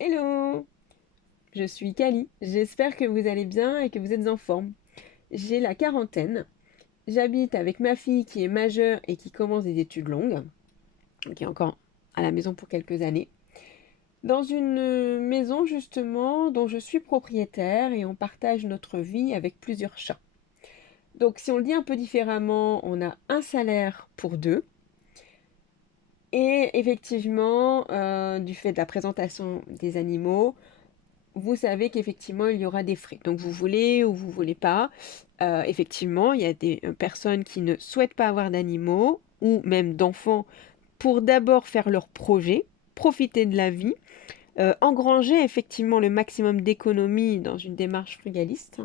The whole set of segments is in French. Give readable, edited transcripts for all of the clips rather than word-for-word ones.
Hello, je suis Kali. J'espère que vous allez bien et que vous êtes en forme. J'ai la quarantaine. J'habite avec ma fille qui est majeure et qui commence des études longues, qui est encore à la maison pour quelques années, dans une maison justement dont je suis propriétaire et on partage notre vie avec plusieurs chats. Donc si on le dit un peu différemment, on a un salaire pour deux. Et effectivement, du fait de la présentation des animaux, vous savez qu'effectivement, il y aura des frais. Donc, vous voulez ou vous voulez pas. Effectivement, il y a des personnes qui ne souhaitent pas avoir d'animaux ou même d'enfants pour d'abord faire leur projet, profiter de la vie, engranger effectivement le maximum d'économies dans une démarche frugaliste,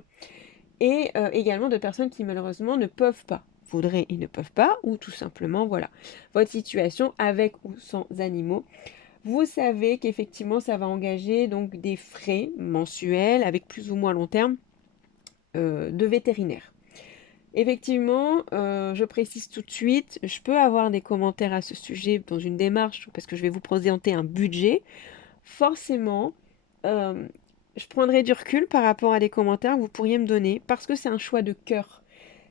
et également de personnes qui malheureusement ne peuvent pas, voudraient et ne peuvent pas, ou tout simplement, voilà, votre situation avec ou sans animaux. Vous savez qu'effectivement, ça va engager donc des frais mensuels avec plus ou moins long terme de vétérinaire. Effectivement, je précise tout de suite, je peux avoir des commentaires à ce sujet dans une démarche parce que je vais vous présenter un budget. Forcément, euh, je prendrai du recul par rapport à des commentaires que vous pourriez me donner parce que c'est un choix de cœur.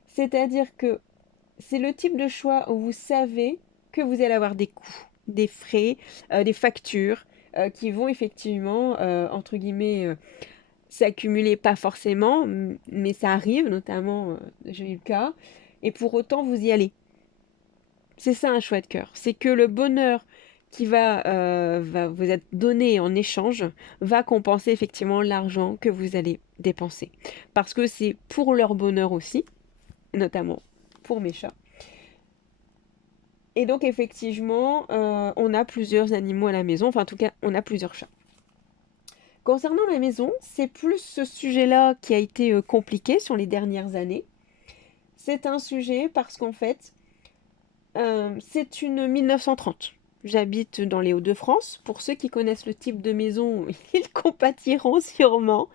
C'est-à-dire que c'est le type de choix où vous savez que vous allez avoir des coûts, des frais, des factures qui vont effectivement, entre guillemets, s'accumuler, pas forcément, mais ça arrive, notamment, j'ai eu le cas, et pour autant vous y allez. C'est ça un choix de cœur. C'est que le bonheur qui va vous être donné en échange va compenser effectivement l'argent que vous allez dépenser. Parce que c'est pour leur bonheur aussi, notamment pour mes chats. Et donc effectivement, on a plusieurs animaux à la maison, enfin en tout cas, on a plusieurs chats. Concernant la maison, c'est plus ce sujet-là qui a été compliqué sur les dernières années. C'est un sujet parce qu'en fait, c'est une 1930. J'habite dans les Hauts-de-France. Pour ceux qui connaissent le type de maison, ils compatiront sûrement.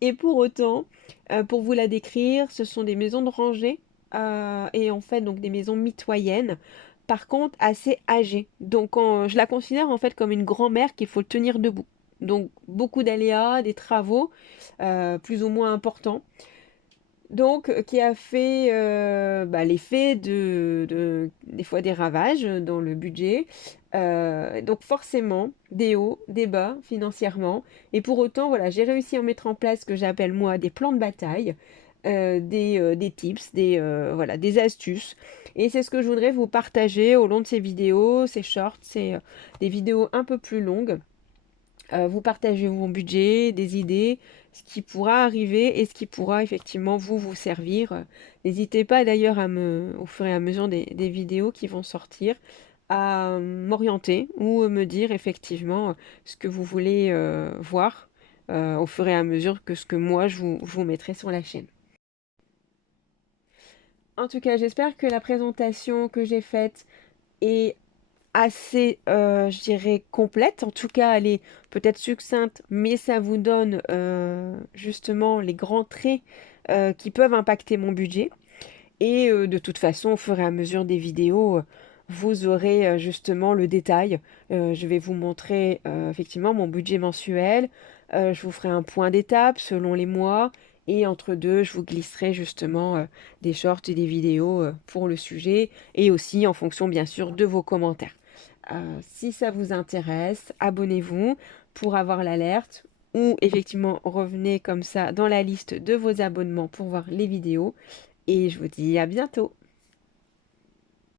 Et pour autant, pour vous la décrire, ce sont des maisons de rangée et en fait donc des maisons mitoyennes, par contre assez âgées. Donc je la considère en fait comme une grand-mère qu'il faut tenir debout. Donc beaucoup d'aléas, des travaux plus ou moins importants. Donc qui a fait l'effet des fois des ravages dans le budget. Donc forcément des hauts, des bas financièrement. Et pour autant, voilà, j'ai réussi à mettre en place ce que j'appelle moi des plans de bataille, des tips, voilà, des astuces. Et c'est ce que je voudrais vous partager au long de ces vidéos, ces shorts, des vidéos un peu plus longues. Vous partagez mon budget, des idées, ce qui pourra arriver et ce qui pourra effectivement vous servir. N'hésitez pas d'ailleurs au fur et à mesure des vidéos qui vont sortir, à m'orienter ou me dire effectivement ce que vous voulez voir au fur et à mesure que ce que moi je vous mettrai sur la chaîne. En tout cas, j'espère que la présentation que j'ai faite est assez, je dirais, complète. En tout cas, elle est peut-être succincte, mais ça vous donne justement les grands traits qui peuvent impacter mon budget. Et de toute façon, au fur et à mesure des vidéos, vous aurez justement le détail. Je vais vous montrer effectivement mon budget mensuel. Je vous ferai un point d'étape selon les mois. Et entre deux, je vous glisserai justement des shorts et des vidéos pour le sujet. Et aussi en fonction, bien sûr, de vos commentaires. Si ça vous intéresse, abonnez-vous pour avoir l'alerte. Ou effectivement, revenez comme ça dans la liste de vos abonnements pour voir les vidéos. Et je vous dis à bientôt.